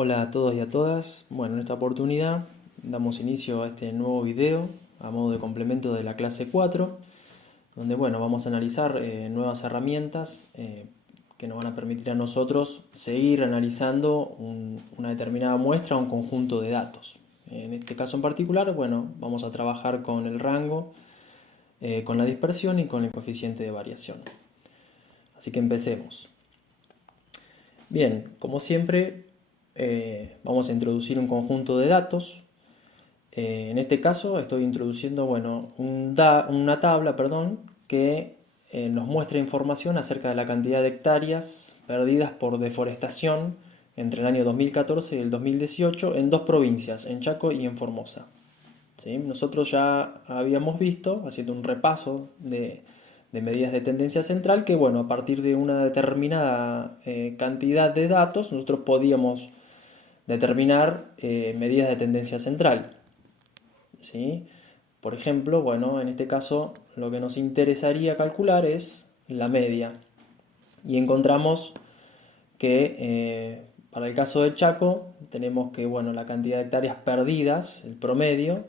Hola a todos y a todas. Bueno, en esta oportunidad damos inicio a este nuevo video a modo de complemento de la clase 4, donde bueno, vamos a analizar nuevas herramientas que nos van a permitir a nosotros seguir analizando una determinada muestra o un conjunto de datos. En este caso en particular, bueno, vamos a trabajar con el rango, con la dispersión y con el coeficiente de variación. Así que empecemos. Bien, como siempre, vamos a introducir un conjunto de datos. En este caso estoy introduciendo, bueno, una tabla, perdón, que nos muestra información acerca de la cantidad de hectáreas perdidas por deforestación entre el año 2014 y el 2018 en dos provincias, en Chaco y en Formosa. ¿Sí? Nosotros ya habíamos visto, haciendo un repaso de medidas de tendencia central, que bueno, a partir de una determinada cantidad de datos, nosotros podíamos determinar medidas de tendencia central. ¿Sí? Por ejemplo, bueno, en este caso lo que nos interesaría calcular es la media. Y encontramos que para el caso de Chaco tenemos que bueno, la cantidad de hectáreas perdidas, el promedio,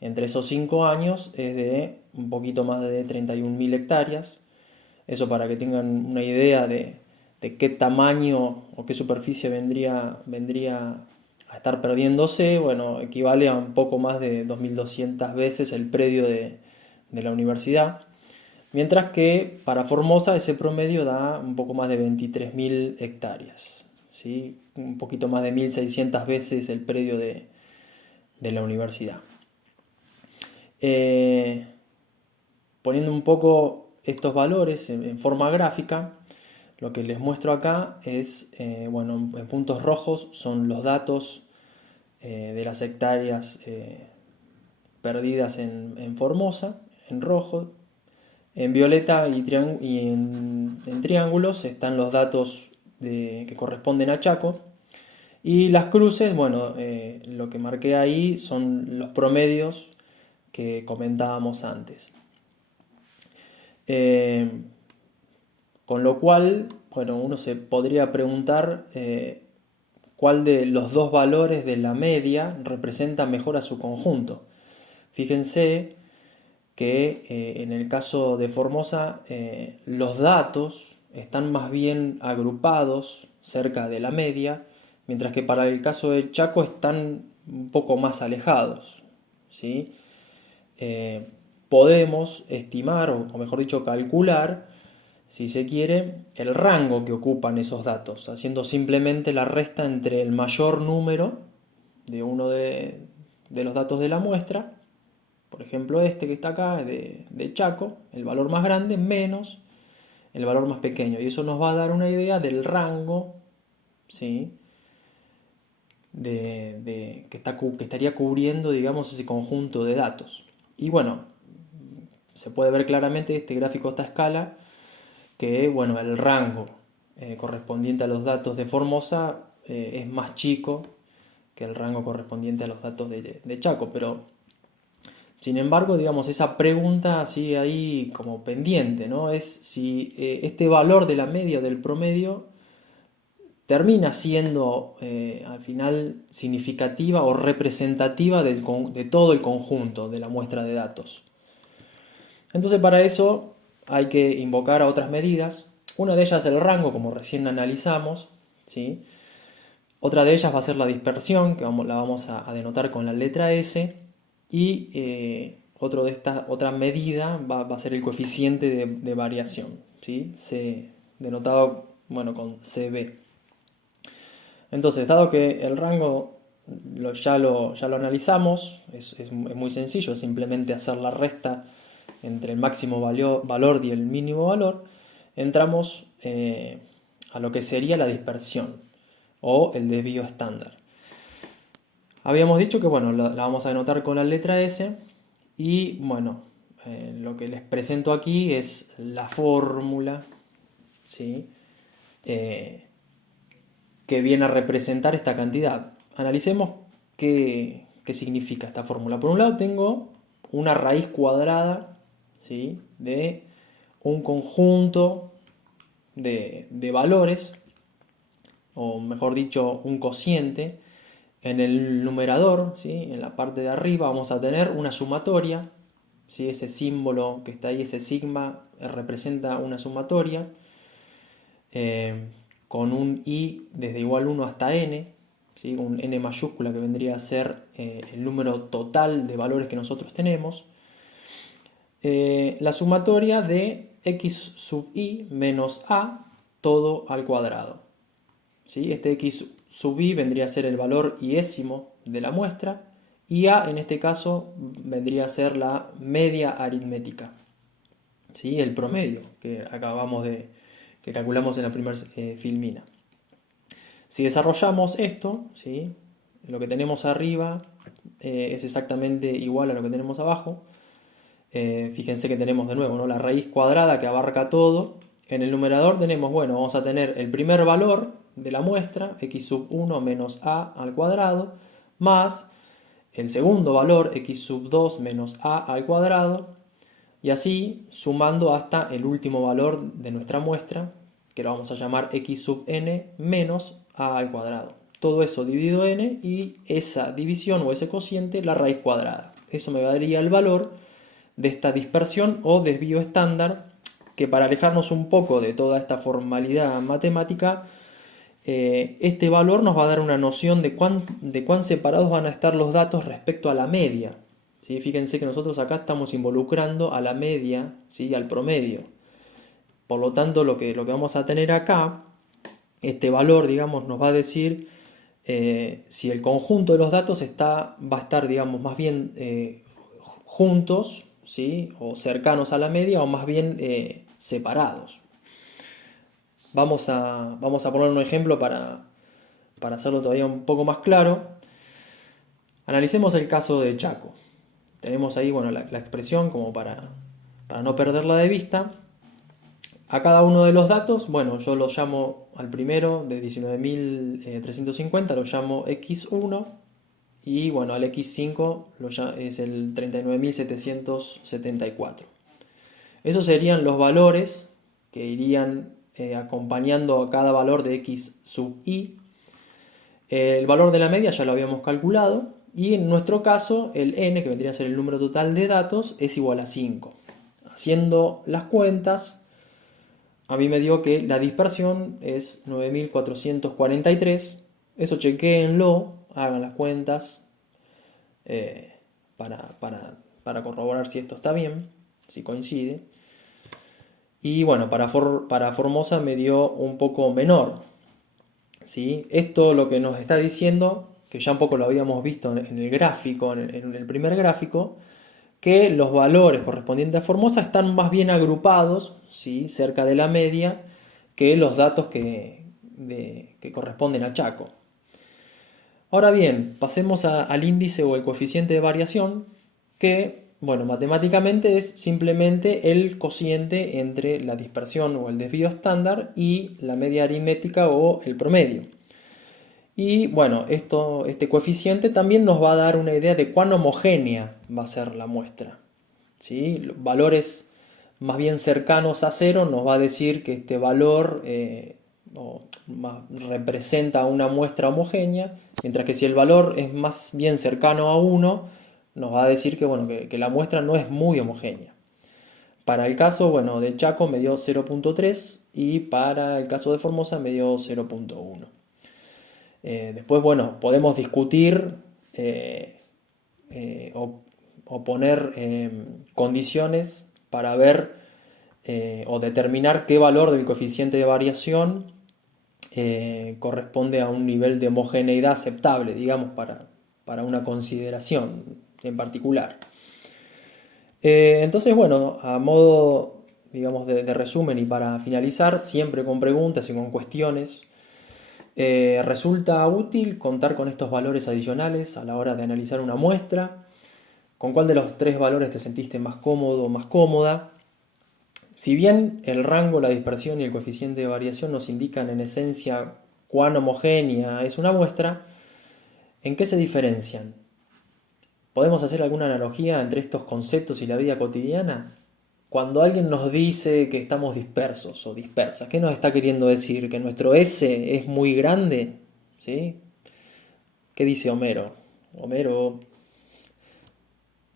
entre esos 5 años es de un poquito más de 31.000 hectáreas. Eso para que tengan una idea de qué tamaño o qué superficie vendría a estar perdiéndose. Bueno, equivale a un poco más de 2.200 veces el predio de la universidad. Mientras que para Formosa ese promedio da un poco más de 23.000 hectáreas. ¿Sí? Un poquito más de 1.600 veces el predio de la universidad. Eh, Poniendo un poco estos valores en forma gráfica, lo que les muestro acá es, bueno, en puntos rojos son los datos de las hectáreas perdidas en Formosa, en rojo. En violeta y en triángulos están los datos que corresponden a Chaco. Y las cruces, bueno, lo que marqué ahí son los promedios que comentábamos antes. Eh, con lo cual, bueno, uno se podría preguntar cuál de los dos valores de la media representa mejor a su conjunto. Fíjense que en el caso de Formosa los datos están más bien agrupados cerca de la media, mientras que para el caso de Chaco están un poco más alejados. ¿Sí? Eh, Podemos estimar, o mejor dicho, calcular, si se quiere, el rango que ocupan esos datos, haciendo simplemente la resta entre el mayor número de uno de los datos de la muestra, por ejemplo este que está acá, de Chaco, el valor más grande, menos el valor más pequeño. Y eso nos va a dar una idea del rango, ¿sí? Que estaría cubriendo, digamos, ese conjunto de datos. Y bueno, se puede ver claramente este gráfico a esta escala que bueno, el rango correspondiente a los datos de Formosa es más chico que el rango correspondiente a los datos de Chaco, pero sin embargo, digamos, esa pregunta sigue ahí como pendiente, ¿no? Es si este valor de la media o del promedio termina siendo al final significativa o representativa de todo el conjunto de la muestra de datos. Entonces para eso hay que invocar a otras medidas. Una de ellas es el rango, como recién analizamos, ¿sí? Otra de ellas va a ser la dispersión, que la vamos a denotar con la letra S. Y otra medida va a ser el coeficiente de variación, ¿sí? Denotado bueno, con CB. Entonces, dado que el rango ya lo analizamos, es muy sencillo, es simplemente hacer la resta entre el máximo valor y el mínimo valor, entramos a lo que sería la dispersión o el desvío estándar. Habíamos dicho que bueno, la vamos a denotar con la letra S y bueno, lo que les presento aquí es la fórmula, ¿sí? Que viene a representar esta cantidad. Analicemos qué significa esta fórmula. Por un lado tengo una raíz cuadrada, ¿sí? De un conjunto de valores o mejor dicho, un cociente. En el numerador, ¿sí? En la parte de arriba vamos a tener una sumatoria, ¿sí? Ese símbolo que está ahí, ese sigma, representa una sumatoria eh, con un i desde igual 1 hasta n, ¿sí? Un n mayúscula que vendría a ser el número total de valores que nosotros tenemos. La sumatoria de x sub i menos a todo al cuadrado. ¿Sí? Este x sub i vendría a ser el valor iésimo de la muestra y a en este caso vendría a ser la media aritmética, ¿sí? El promedio que calculamos en la primera filmina. Si desarrollamos esto, ¿sí? Lo que tenemos arriba es exactamente igual a lo que tenemos abajo. Fíjense que tenemos de nuevo, ¿no? La raíz cuadrada que abarca todo. En el numerador tenemos, bueno, vamos a tener el primer valor de la muestra, x sub 1 menos a al cuadrado, más el segundo valor, x sub 2 menos a al cuadrado, y así sumando hasta el último valor de nuestra muestra, que lo vamos a llamar x sub n menos a al cuadrado. Todo eso dividido n y esa división o ese cociente la raíz cuadrada. Eso me daría el valor de esta dispersión o desvío estándar, que para alejarnos un poco de toda esta formalidad matemática, este valor nos va a dar una noción de cuán separados van a estar los datos respecto a la media. ¿Sí? Fíjense que nosotros acá estamos involucrando a la media, ¿sí? Al promedio. Por lo tanto, lo que vamos a tener acá, este valor, digamos, nos va a decir si el conjunto de los datos va a estar, digamos, más bien juntos, ¿sí? O cercanos a la media, o más bien separados. Vamos a poner un ejemplo para hacerlo todavía un poco más claro. Analicemos el caso de Chaco. Tenemos ahí, bueno, la expresión como para no perderla de vista. A cada uno de los datos, bueno, yo lo llamo al primero de 19.350, lo llamo x1, y bueno, al x5 es el 39.774. Esos serían los valores que irían acompañando a cada valor de x sub i. El valor de la media ya lo habíamos calculado, y en nuestro caso el n, que vendría a ser el número total de datos, es igual a 5. Haciendo las cuentas, a mí me dio que la dispersión es 9.443. Eso chequéenlo, hagan las cuentas para corroborar si esto está bien, si coincide. Y bueno, para Formosa me dio un poco menor, ¿sí? Esto lo que nos está diciendo, que ya un poco lo habíamos visto en el gráfico, en el primer gráfico, que los valores correspondientes a Formosa están más bien agrupados, ¿sí? Cerca de la media, que los datos que corresponden a Chaco. Ahora bien, pasemos al índice o el coeficiente de variación, que, bueno, matemáticamente es simplemente el cociente entre la dispersión o el desvío estándar y la media aritmética o el promedio. Y bueno, este coeficiente también nos va a dar una idea de cuán homogénea va a ser la muestra, ¿sí? Los valores más bien cercanos a 0 nos va a decir que este valor representa una muestra homogénea, mientras que si el valor es más bien cercano a 1, nos va a decir que, bueno, que la muestra no es muy homogénea. Para el caso, bueno, de Chaco me dio 0.3 y para el caso de Formosa me dio 0.1. Después, bueno, podemos discutir o poner condiciones para ver o determinar qué valor del coeficiente de variación corresponde a un nivel de homogeneidad aceptable, digamos, para una consideración en particular. Entonces, bueno, a modo, digamos, de resumen y para finalizar, siempre con preguntas y con cuestiones, resulta útil contar con estos valores adicionales a la hora de analizar una muestra. ¿Con cuál de los tres valores te sentiste más cómodo o más cómoda? Si bien el rango, la dispersión y el coeficiente de variación nos indican en esencia cuán homogénea es una muestra, ¿en qué se diferencian? ¿Podemos hacer alguna analogía entre estos conceptos y la vida cotidiana? cuando alguien nos dice que estamos dispersos o dispersas, ¿qué nos está queriendo decir? ¿Que nuestro S es muy grande? ¿Sí? ¿Qué dice Homero? Homero...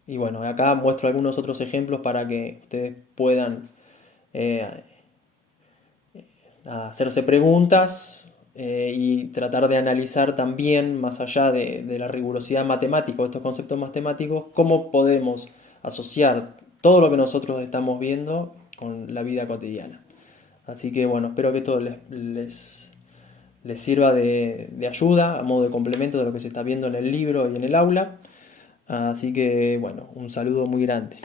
Y bueno, acá muestro algunos otros ejemplos para que ustedes puedan eh, hacerse preguntas y tratar de analizar también, más allá de la rigurosidad matemática o estos conceptos matemáticos, cómo podemos asociar todo lo que nosotros estamos viendo con la vida cotidiana. Así que bueno, espero que esto les sirva de ayuda, a modo de complemento de lo que se está viendo en el libro y en el aula. Así que bueno, un saludo muy grande.